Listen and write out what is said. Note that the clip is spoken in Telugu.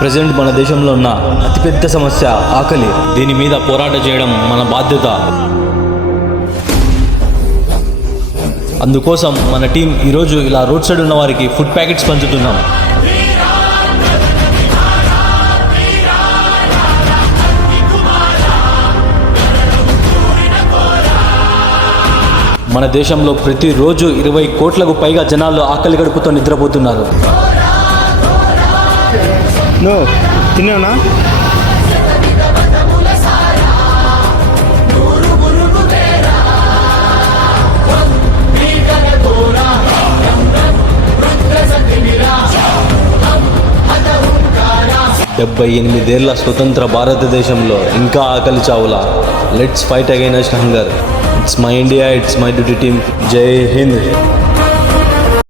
ప్రజెంట్ మన దేశంలో ఉన్న అతిపెద్ద సమస్య ఆకలి. దీని మీద పోరాటం చేయడం మన బాధ్యత. అందుకోసం మన టీం ఈరోజు ఇలా రోడ్ సైడ్ ఉన్న వారికి ఫుడ్ ప్యాకెట్స్ పంచుతున్నాం. మన దేశంలో ప్రతిరోజు 20 కోట్లకు పైగా జనాలు ఆకలి గడుపుతో నిద్రపోతున్నారు. తిన్నానా? డెబ్బై 8 స్వతంత్ర భారతదేశంలో ఇంకా ఆకలి చావులా. Let's fight against hunger. It's my India, it's my duty team. Jai Hind.